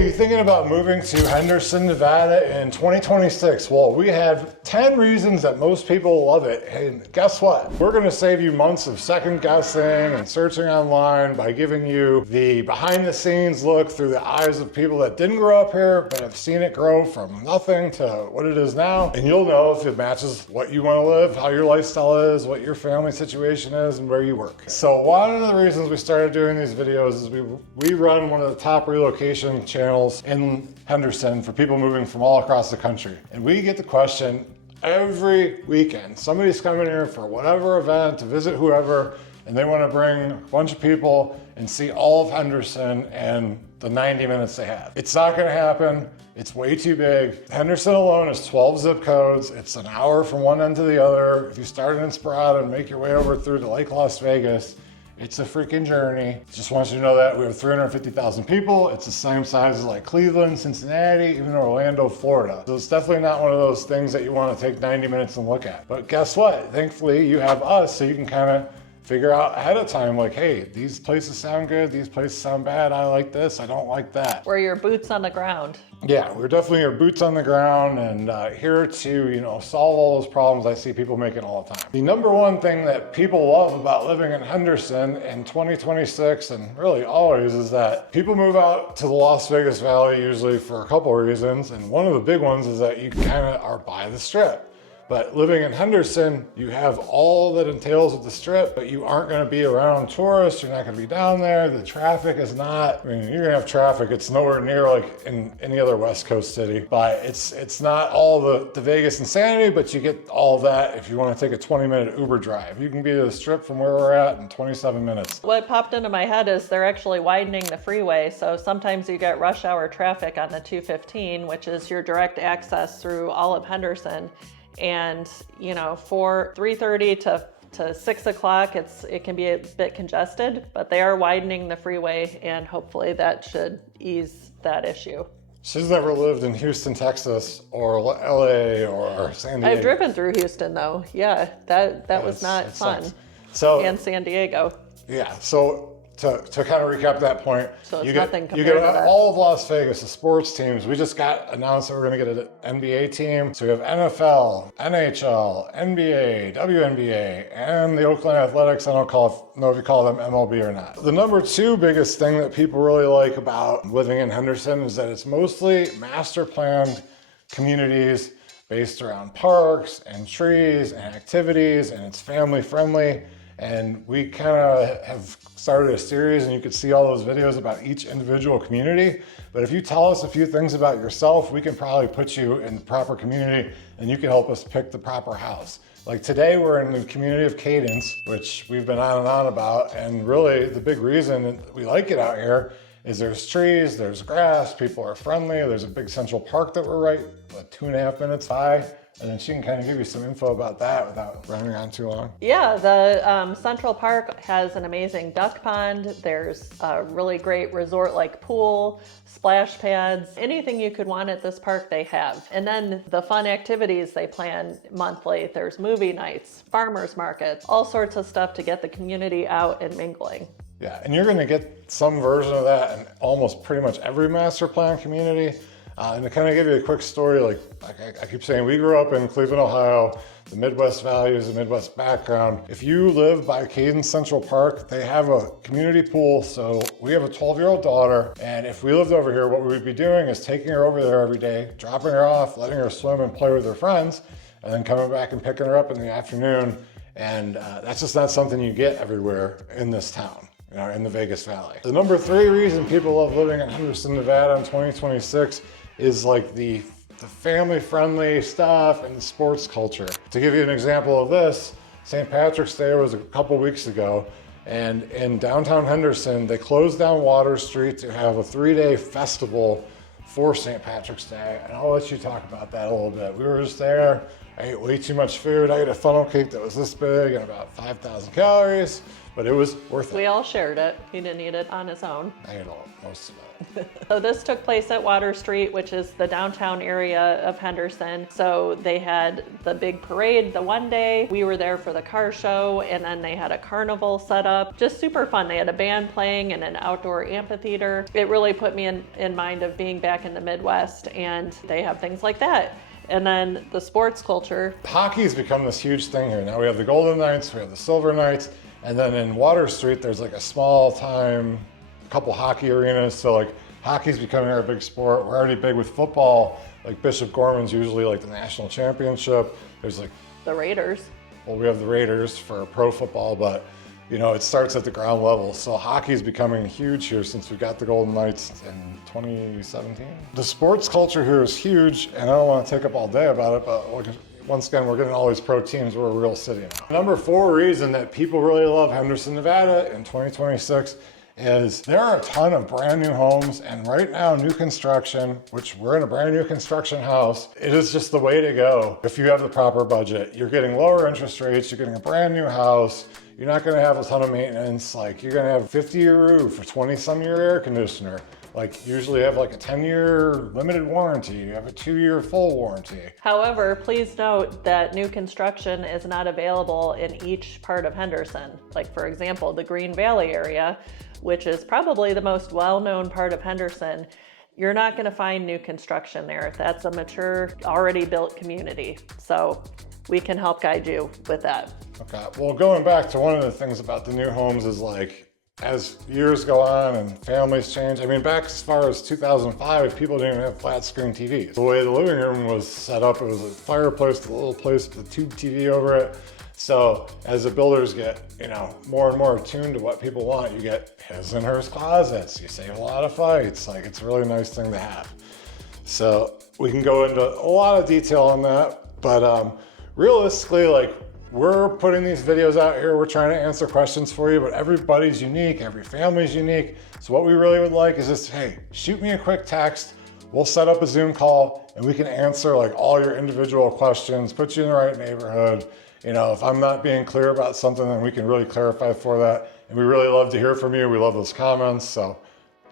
Hey, you thinking about moving to Henderson, Nevada in 2026? Well, we have 10 reasons that most people love it. And guess what? We're gonna save you months of second guessing and searching online by giving you the behind the scenes look through the eyes of people that didn't grow up here, but have seen it grow from nothing to what it is now. And you'll know if it matches what you wanna live, how your lifestyle is, what your family situation is, and where you work. So one of the reasons we started doing these videos is we run one of the top relocation channels in Henderson for people moving from all across the country. And we get the question every weekend. Somebody's coming here for whatever event to visit whoever, and they want to bring a bunch of people and see all of Henderson and the 90 minutes they have. It's not going to happen. It's way too big. Henderson alone is 12 zip codes. It's an hour from one end to the other. If you start in Inspirada and make your way over through to Lake Las Vegas, it's a freaking journey. Just want you to know that we have 350,000 people. It's the same size as like Cleveland, Cincinnati, even Orlando, Florida. So it's definitely not one of those things that you want to take 90 minutes and look at. But guess what? Thankfully, you have us, so you can kind of figure out ahead of time, like, hey, these places sound good, these places sound bad, I like this, I don't like that. We're your boots on the ground. Yeah, we're definitely your boots on the ground and here to, solve all those problems I see people making all the time. The number one thing that people love about living in Henderson in 2026 and really always is that people move out to the Las Vegas Valley usually for a couple of reasons. And one of the big ones is that you kind of are by the Strip. But living in Henderson, you have all that entails with the Strip, but you aren't gonna be around tourists, you're not gonna be down there, the traffic is not, you're gonna have traffic, it's nowhere near like in any other West Coast city, but it's not all the Vegas insanity, but you get all of that if you wanna take a 20-minute Uber drive. You can be to the Strip from where we're at in 27 minutes. What popped into my head is they're actually widening the freeway, so sometimes you get rush hour traffic on the 215, which is your direct access through all of Henderson. And for 3:30 to 6 o'clock, it can be a bit congested, but they are widening the freeway, and hopefully that should ease that issue. She's never lived in Houston, Texas, or LA, or San Diego. I've driven through Houston though. Yeah, that was not fun. So, and San Diego. Yeah, so to kind of recap that point, so you get all of Las Vegas, the sports teams. We just got announced that we're going to get an NBA team. So we have NFL, NHL, NBA, WNBA, and the Oakland Athletics. I don't know if you call them MLB or not. The number two biggest thing that people really like about living in Henderson is that it's mostly master planned communities based around parks and trees and activities, and it's family friendly. And we kind of have started a series, and you can see all those videos about each individual community. But if you tell us a few things about yourself, we can probably put you in the proper community, and you can help us pick the proper house. Like today, we're in the community of Cadence, which we've been on and on about. And really, the big reason that we like it out here is there's trees, there's grass, people are friendly, there's a big central park that we're right 2.5 minutes by. And then she can kind of give you some info about that without running on too long. Yeah, the Central Park has an amazing duck pond. There's a really great resort-like pool, splash pads, anything you could want at this park they have. And then the fun activities they plan monthly. There's movie nights, farmers markets, all sorts of stuff to get the community out and mingling. Yeah, and you're gonna get some version of that in almost pretty much every master plan community. And to kind of give you a quick story, like I keep saying, we grew up in Cleveland, Ohio, the Midwest values, the Midwest background. If you live by Cadence Central Park, they have a community pool. So we have a 12-year-old daughter. And if we lived over here, what we would be doing is taking her over there every day, dropping her off, letting her swim and play with her friends, and then coming back and picking her up in the afternoon. And that's just not something you get everywhere in this town, in the Vegas Valley. The number three reason people love living in Henderson, Nevada in 2026 is like the family-friendly stuff and the sports culture. To give you an example of this, St. Patrick's Day was a couple weeks ago, and in downtown Henderson, they closed down Water Street to have a 3-day festival for St. Patrick's Day, and I'll let you talk about that a little bit. We were just there I ate way too much food. I ate a funnel cake that was this big and about 5,000 calories, but it was worth it. We all shared it. He didn't eat it on his own. I ate most of it. So this took place at Water Street, which is the downtown area of Henderson. So they had the big parade the one day. We were there for the car show, and then they had a carnival set up. Just super fun. They had a band playing and an outdoor amphitheater. It really put me in mind of being back in the Midwest, and they have things like that. And then the sports culture. Hockey's become this huge thing here. Now we have the Golden Knights, we have the Silver Knights, and then in Water Street, there's like a small time couple hockey arenas. So like hockey's becoming our big sport. We're already big with football. Like Bishop Gorman's usually like the national championship. There's like the Raiders. Well, we have the Raiders for pro football, but you know, it starts at the ground level. So hockey's becoming huge here since we got the Golden Knights in 2017. The sports culture here is huge, and I don't want to take up all day about it, but once again, we're getting all these pro teams. We're a real city now. Number 4 reason that people really love Henderson, Nevada in 2026 is there are a ton of brand new homes, and right now new construction, which we're in a brand new construction house, it is just the way to go. If you have the proper budget, you're getting lower interest rates, you're getting a brand new house, you're not gonna have a ton of maintenance, like you're gonna have a 50-year roof, a 20-some-year air conditioner. Like usually you have like a 10-year limited warranty, you have a 2-year full warranty. However, please note that new construction is not available in each part of Henderson. Like for example, the Green Valley area, which is probably the most well-known part of Henderson, you're not gonna find new construction there. That's a mature, already built community. So we can help guide you with that. Okay, well, going back to one of the things about the new homes is like, as years go on and families change, I mean, back as far as 2005, people didn't even have flat screen TVs. The way the living room was set up, it was a fireplace, a little place with a tube TV over it. So as the builders get, you know, more and more attuned to what people want, you get his and hers closets. You save a lot of fights. Like, it's a really nice thing to have. So we can go into a lot of detail on that, but realistically, like, we're putting these videos out here, we're trying to answer questions for you, but everybody's unique, every family's unique. So what we really would like is just, hey, shoot me a quick text, we'll set up a Zoom call, and we can answer like all your individual questions, put you in the right neighborhood. You know, if I'm not being clear about something, then we can really clarify for that. And we really love to hear from you. We love those comments, so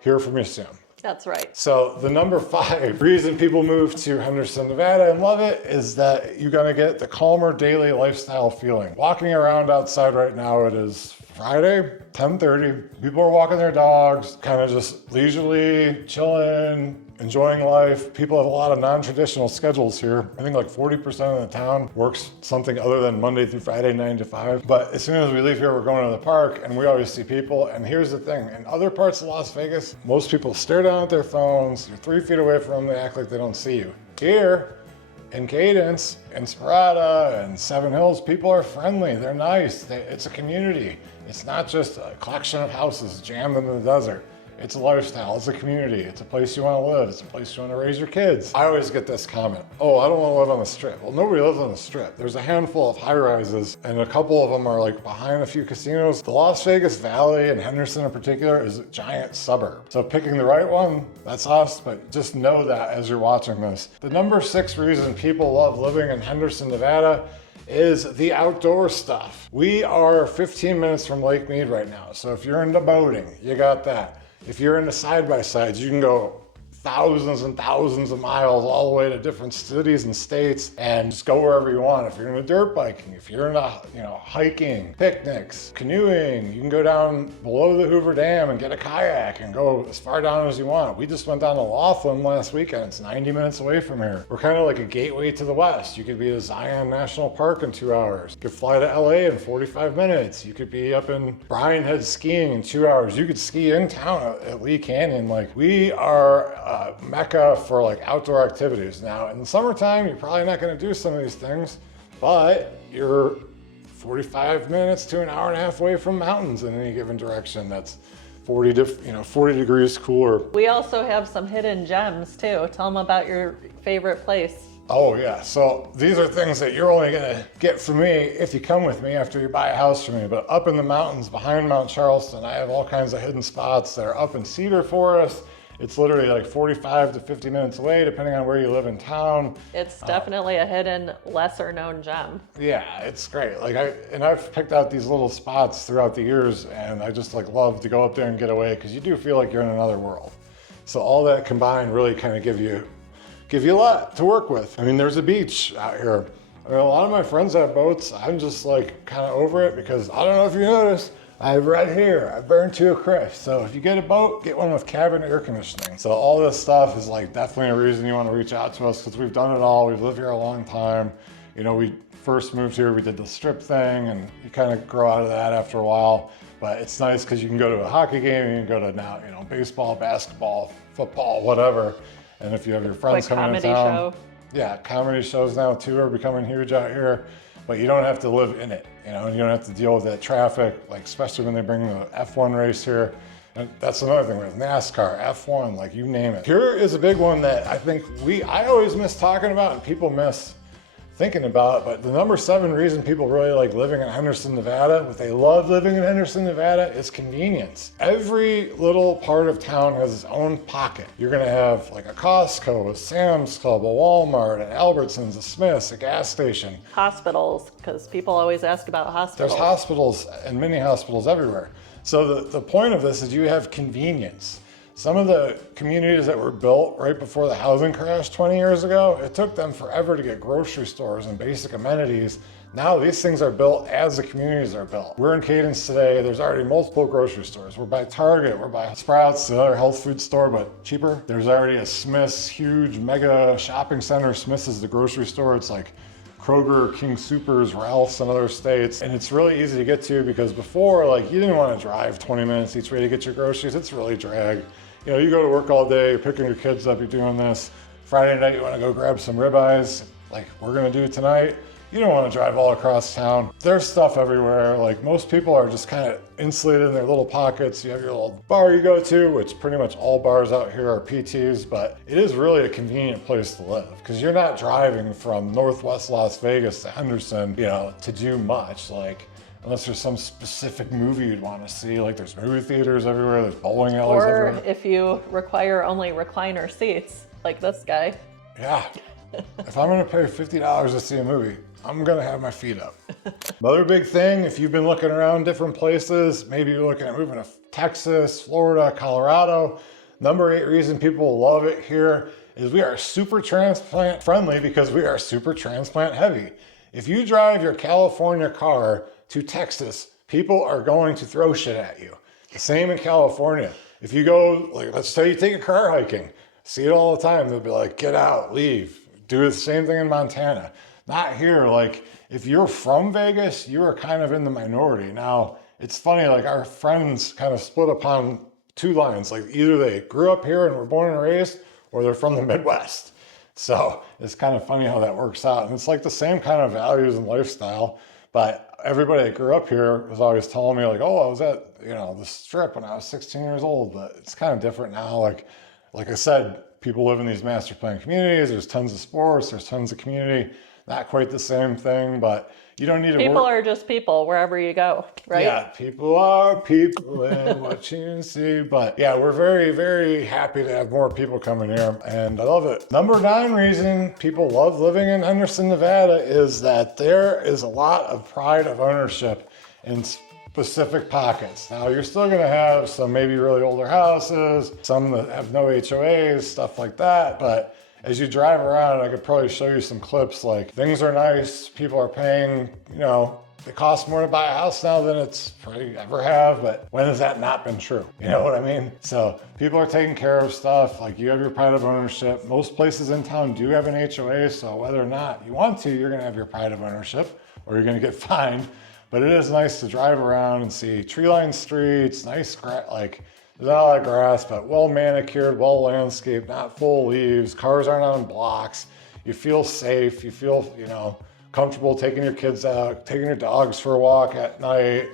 hear from you soon. That's right. So the number 5 reason people move to Henderson, Nevada and love it is that you're gonna get the calmer daily lifestyle feeling. Walking around outside right now, it is Friday, 10:30. People are walking their dogs, kind of just leisurely chilling, enjoying life. People have a lot of non-traditional schedules here. I think like 40% of the town works something other than Monday through Friday, 9 to 5. But as soon as we leave here, we're going to the park and we always see people. And here's the thing, in other parts of Las Vegas, most people stare down at their phones. You're 3 feet away from them, they act like they don't see you. Here, in Cadence, in Sparata, and Seven Hills, people are friendly, they're nice, it's a community. It's not just a collection of houses jammed in the desert. It's a lifestyle, it's a community, it's a place you want to live, it's a place you want to raise your kids. I always get this comment, oh, I don't want to live on the strip. Well, nobody lives on the strip. There's a handful of high rises and a couple of them are like behind a few casinos. The Las Vegas Valley and Henderson in particular is a giant suburb. So picking the right one, that's us, but just know that as you're watching this. The number 6 reason people love living in Henderson, Nevada is the outdoor stuff. We are 15 minutes from Lake Mead right now. So if you're into boating, you got that. If you're into side-by-sides, you can go thousands and thousands of miles all the way to different cities and states and just go wherever you want. If you're into dirt biking, if you're into, hiking, picnics, canoeing, you can go down below the Hoover Dam and get a kayak and go as far down as you want. We just went down to Laughlin last weekend. It's 90 minutes away from here. We're kind of like a gateway to the west. You could be at Zion National Park in 2 hours. You could fly to LA in 45 minutes. You could be up in Bryan Head skiing in 2 hours. You could ski in town at Lee Canyon. Like, we are mecca for like outdoor activities. Now in the summertime, you're probably not going to do some of these things, but you're 45 minutes to an hour and a half away from mountains in any given direction. That's 40 degrees cooler. We also have some hidden gems too. Tell them about your favorite place. Oh yeah, so these are things that you're only gonna get from me if you come with me after you buy a house from me. But up in the mountains behind Mount Charleston, I have all kinds of hidden spots that are up in Cedar Forest It's literally like 45 to 50 minutes away, depending on where you live in town. It's definitely a hidden, lesser known gem. Yeah, it's great. Like I've picked out these little spots throughout the years, and I just like love to go up there and get away, because you do feel like you're in another world. So all that combined really kind of give you a lot to work with. I mean, there's a beach out here. I mean, a lot of my friends have boats. I'm just like kind of over it, because I don't know if you noticed, I've right here, I burned to a crisp. So if you get a boat, get one with cabin air conditioning. So all this stuff is like definitely a reason you want to reach out to us, because we've done it all. We've lived here a long time. You know, we first moved here, we did the strip thing, and you kind of grow out of that after a while. But it's nice because you can go to a hockey game, and you can go to now, you know, baseball, basketball, football, whatever. And if you have your friends coming to town, show. Yeah, comedy shows now too are becoming huge out here. But you don't have to live in it, you know, and you don't have to deal with that traffic, like especially when they bring the F1 race here. And that's another thing with NASCAR, F1, like you name it. Here is a big one that I think I always miss talking about and people miss thinking about, but the number 7 reason people really like living in Henderson, Nevada, what they love living in Henderson, Nevada, is convenience. Every little part of town has its own pocket. You're gonna have like a Costco, a Sam's Club, a Walmart, an Albertsons, a Smith's, a gas station. Hospitals, because people always ask about hospitals. There's hospitals and mini hospitals everywhere. So the point of this is you have convenience. Some of the communities that were built right before the housing crash 20 years ago, it took them forever to get grocery stores and basic amenities. Now these things are built as the communities are built. We're in Cadence today, there's already multiple grocery stores. We're by Target, we're by Sprouts, another health food store, but cheaper. There's already a Smith's, huge mega shopping center. Smith's is the grocery store. It's like Kroger, King Soopers, Ralph's, and other states. And it's really easy to get to, because before, like, you didn't want to drive 20 minutes each way to get your groceries. It's really drag. You know, you go to work all day, you're picking your kids up, you're doing this. Friday night, you want to go grab some ribeyes, like we're going to do tonight. You don't want to drive all across town. There's stuff everywhere. Like, most people are just kind of insulated in their little pockets. You have your little bar you go to, which pretty much all bars out here are PTs, but it is really a convenient place to live, because you're not driving from Northwest Las Vegas to Henderson, you know, to do much. Like, unless there's some specific movie you'd want to see, like there's movie theaters everywhere, there's bowling alleys or everywhere. if you require only recliner seats, like this guy. Yeah, if I'm gonna pay $50 to see a movie, I'm gonna have my feet up. Another big thing, if you've been looking around different places, maybe you're looking at moving to Texas, Florida, Colorado, number 8 reason people love it here is we are super transplant friendly, because we are super transplant heavy. If you drive your California car to Texas, people are going to throw shit at you. The same in California. If you go, like, let's say you take a car hiking, see it all the time, they'll be like, get out, leave. Do the same thing in Montana. Not here. Like, if you're from Vegas, you are kind of in the minority. Now, it's funny, like our friends kind of split upon 2 lines. Like, either they grew up here and were born and raised, or they're from the Midwest. So it's kind of funny how that works out. And it's like the same kind of values and lifestyle, but everybody that grew up here was always telling me like, oh, I was at, you know, the strip when I was 16 years old, but it's kind of different now. Like I said, people live in these master plan communities. There's tons of sports, there's tons of community. Not quite the same thing, but you don't need to People are just people wherever you go, right? Yeah, people are people and what you see. But yeah, we're very, very happy to have more people coming here, and I love it. Number 9 reason people love living in Henderson, Nevada is that there is a lot of pride of ownership in specific pockets. Now, you're still gonna have some maybe really older houses, some that have no HOAs, stuff like that, but as you drive around, I could probably show you some clips, like things are nice, people are paying, you know, it costs more to buy a house now than it's probably ever have, but when has that not been true? You know what I mean? So people are taking care of stuff, like you have your pride of ownership. Most places in town do have an HOA, so whether or not you want to, you're gonna have your pride of ownership, or you're gonna get fined. But it is nice to drive around and see tree-lined streets, nice grass, like there's not a lot of grass, but well manicured, well landscaped, not full leaves. Cars aren't on blocks. You feel safe. You feel, you know, comfortable taking your kids out, taking your dogs for a walk at night.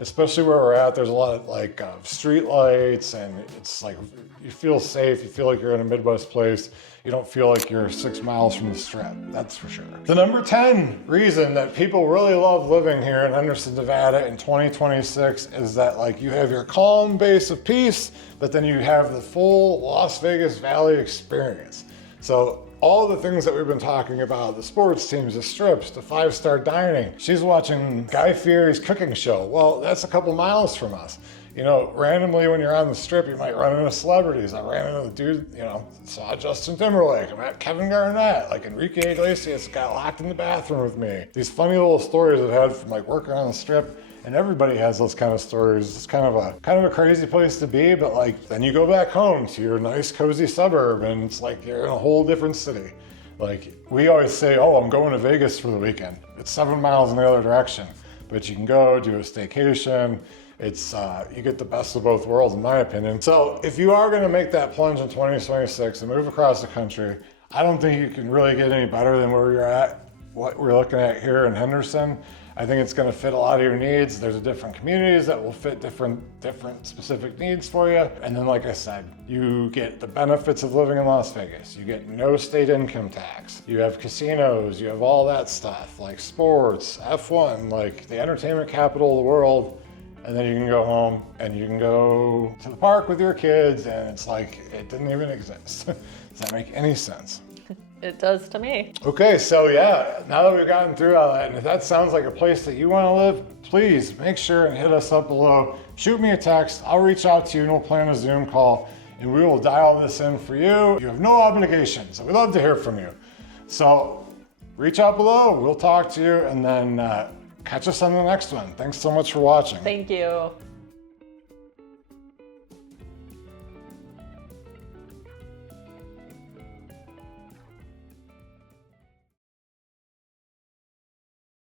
especially where we're at. There's a lot of like street lights, and it's like you feel safe. You feel like you're in a Midwest place. You don't feel like you're 6 miles from the Strip, that's for sure. The number 10 reason that people really love living here in Henderson, Nevada in 2026 is that like you have your calm base of peace, but then you have the full Las Vegas Valley experience. So all the things that we've been talking about, the sports teams, the strips, the 5-star dining. She's watching Guy Fieri's cooking show. Well, that's a couple miles from us. You know, randomly when you're on the Strip, you might run into celebrities. I ran into the dude, you know, saw Justin Timberlake. I met Kevin Garnett. Like Enrique Iglesias got locked in the bathroom with me. These funny little stories I've had from like working on the Strip. And everybody has those kind of stories. It's kind of a crazy place to be, but like then you go back home to your nice cozy suburb and it's like you're in a whole different city. Like we always say, oh, I'm going to Vegas for the weekend. It's 7 miles in the other direction, but you can go do a staycation. It's you get the best of both worlds, in my opinion. So if you are going to make that plunge in 2026 and move across the country, I don't think you can really get any better than where you're at, what we're looking at here in Henderson. I think it's going to fit a lot of your needs. There's different communities that will fit different specific needs for you. And then, like I said, you get the benefits of living in Las Vegas. You get no state income tax. You have casinos. You have all that stuff, like sports, F1, like the entertainment capital of the world. And then you can go home and you can go to the park with your kids, and it's like it didn't even exist. Does that make any sense? It does to me. Okay, so yeah, now that we've gotten through all that, and if that sounds like a place that you want to live, please make sure and hit us up below. Shoot me a text. I'll reach out to you and we'll plan a Zoom call, and we will dial this in for you. You have no obligations. We'd love to hear from you. So reach out below. We'll talk to you, and then catch us on the next one. Thanks so much for watching. Thank you.